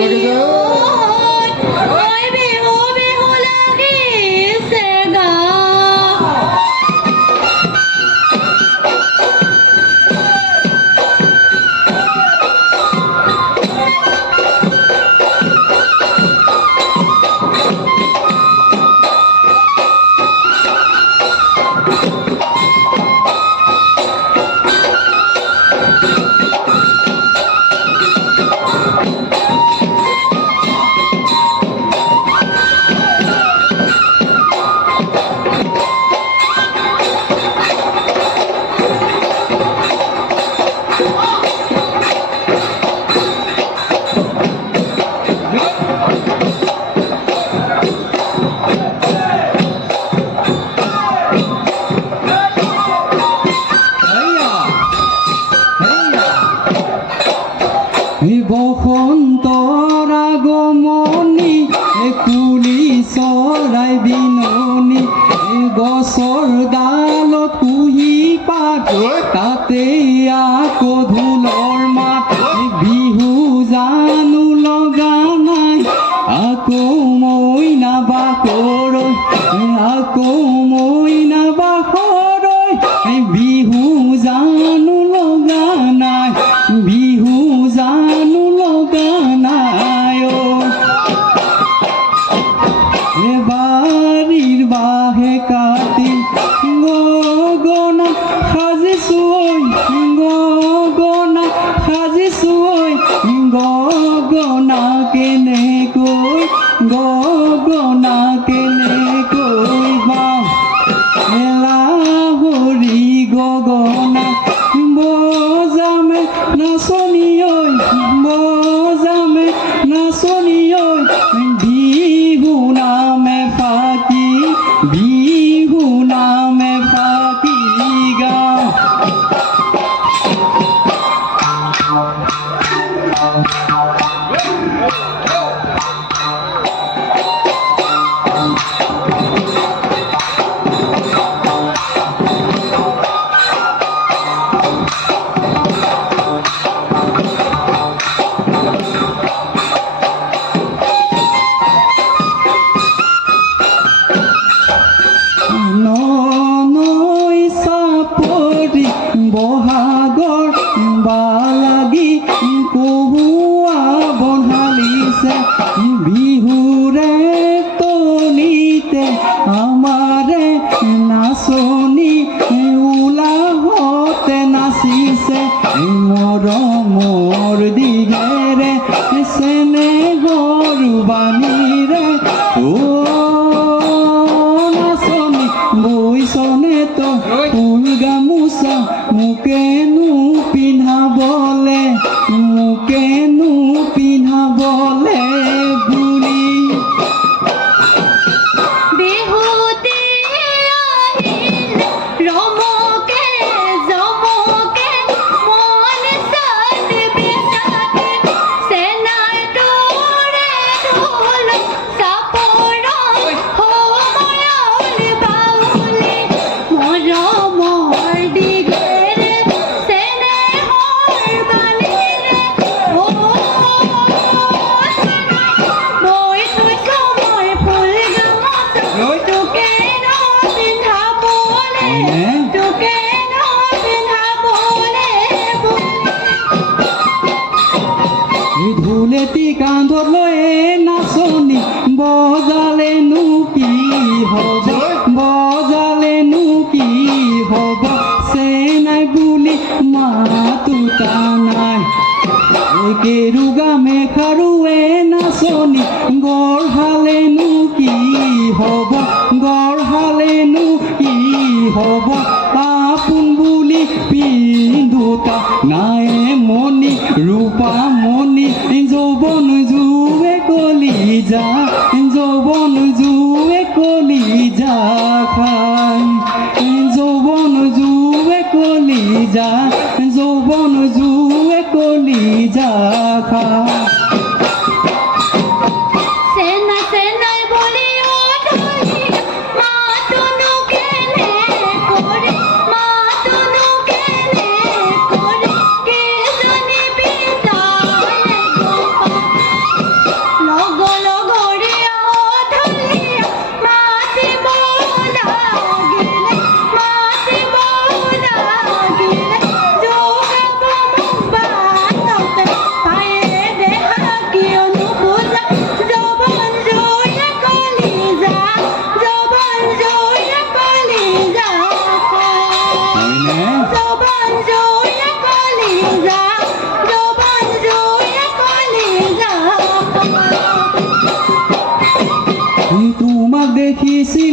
লাগে যায় ওই বিহু বিহু লাগিছে গা বসন্তৰ আগমনি কুলি চৰাই বিননি গছৰ ডালত কুহি পাত তাতে আকৌ ঢোলৰ মাত বিহু জানো লগা নাই আকৌ মইনা বাকৰৈ আকৌ মইনা বাকৰৈ বিহু জানো লগা নাই বিহু জানো লগা নাই বাৰীৰ বাঁহে কাটি গগনা সাজিছো গগনা সাজিছো গগনা কেনেকৈ লাহৰি গগনা বজামে নাচনি বজামে নাচনি বিহু নামে ফাকি গাওঁ নৈ চাপৰি বহাগৰ বালাগি কহুৱা বন্ধালিছে বিহুৰে তলিতে আমাৰে নাচনি উলাহতে নাচিছে মৰমৰ দিগেৰে চেনেহৰ বাণীৰে বৈচনে তো ফুল গামোচা মোকেনো পিন্ধাবলে বুলি বিহুতি আহিল ৰমকে জমকে মন চাত বেচাকে চেনাই তোৰে ঢোল চাপৰ সময়ল বাউলি মৰমৰ দিগেৰে চেনেহৰ বাণীৰে মই থৈছো মই ফুল গামোচা তোকে পিন্ধাবলে তোকে পিন্ধাবলে ঢোলেটি কান্ধত লৈ নাচনি বজালেনো কি হ'ব চেনাই বুলি মাতো নাই কেৰুগা মেখাৰুৱে নাচনি গঢ়ালেনো কি হ'ব আপোন বুলি পিন্ধোতা নাই মণি ৰূপা মণি যৌৱন জুৱে কলিজা খাই যৌৱন জুৱে কলিজা খাই চেনাই বলি ওঠলি মাতনো কেনে কৰে কেজনী বিদালে গোপা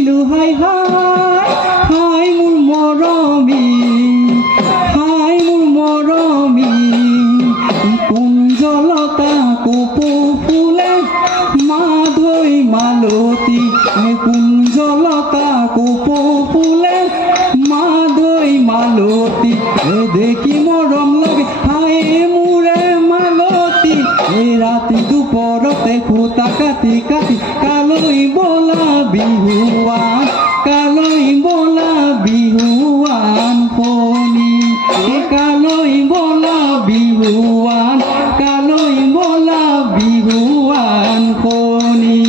দিলো হাই হাই হাই মোৰ মৰমী হাই মোৰ মৰমী কুঞ্জলতা কপৌ ফুলে মাধৈ মালতী কুঞ্জলতা কপৌ ফুলে মাধৈ মালতী দেখি মৰম লাগে হাই মোৰে মালতী এই ৰাতি দুপৰতে খুটা কাটি কাটি কালৈ বলা বিহুৱান কালৈ বলা বিহুৱান ফণি কালৈ বলা বিহুৱান কালৈ বলা বিহুৱান ফণি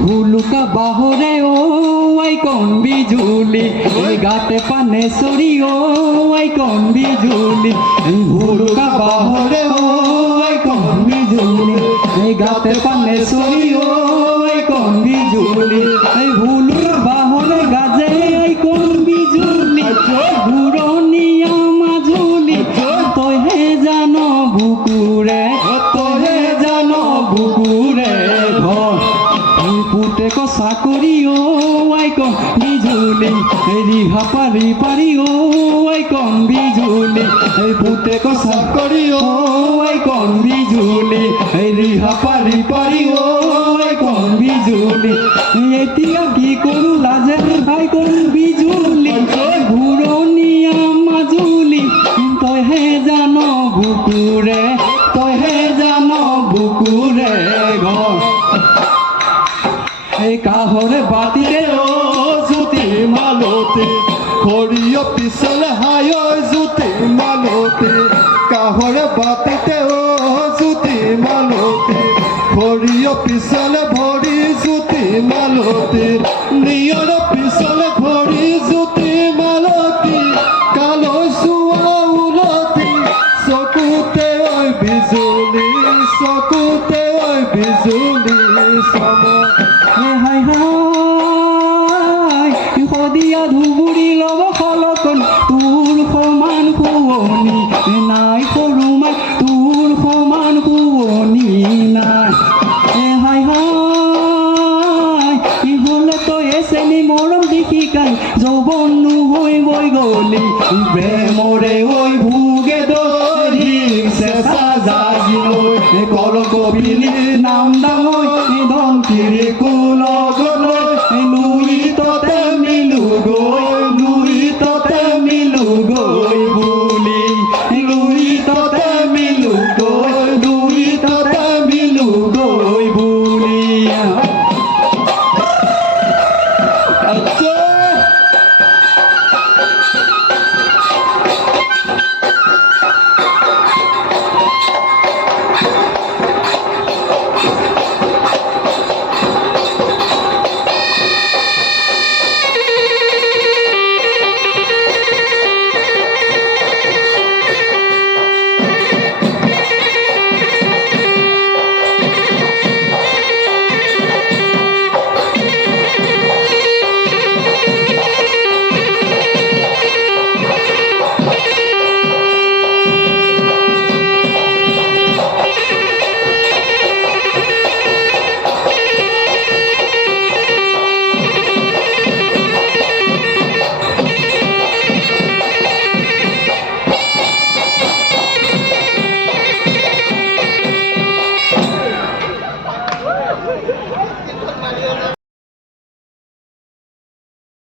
ভুলুকা বাহরে ও আই কোন বিজুলি গাতে পানে সরি ও আই কোন বিজুলি ভুলুকা বাহরে ও আই কোন বিজুলি গাতে পানে সরি ও আই কোন বিজুলি ভুলুকা বাহরে গাজে আই কোন বিজুলি ঘুরনি আমার এই রিহা পারি পারি ও আই কন বিজুলি এই পুতে কষা করি ও আই কন বিজুলি এই রিহা পারি পারি ও আই কন বিজুলি এতিয়া কি কৰো লাজে আই কন বিজুলি ঘূৰণীয়া মাজুলি তইহে জান বুকুৰে তইহে জান বুকুৰে ঘৰ এই কাহৰে বাতিৰে ও জ্যোতি মালতী সৰিয় পিছলে হায় জ্যোতি মালতী কাহৰে বাতিতে ও জ্যোতি মালতী সৰিয় পিছলে ভৰি জ্যোতি মালতী নিয়ৰ পিছলে ভৰি জ্যোতি মালতী কালৈ চোৱা উলতি চকুতে ঐ বিজুলী চকুতে ঐ বিজুলী চাবা হাই হাই সদিয়া ধুবুৰী লব খলকন তোৰ সমান শুৱনি নাই সৰু মাই তোৰ সমান শুৱনি নাই হাই হাই ইহলে তই এচেনি মৰম দেখি কাই যৌৱন হৈ গৈ গলি প্ৰেমৰে ঐ ভূ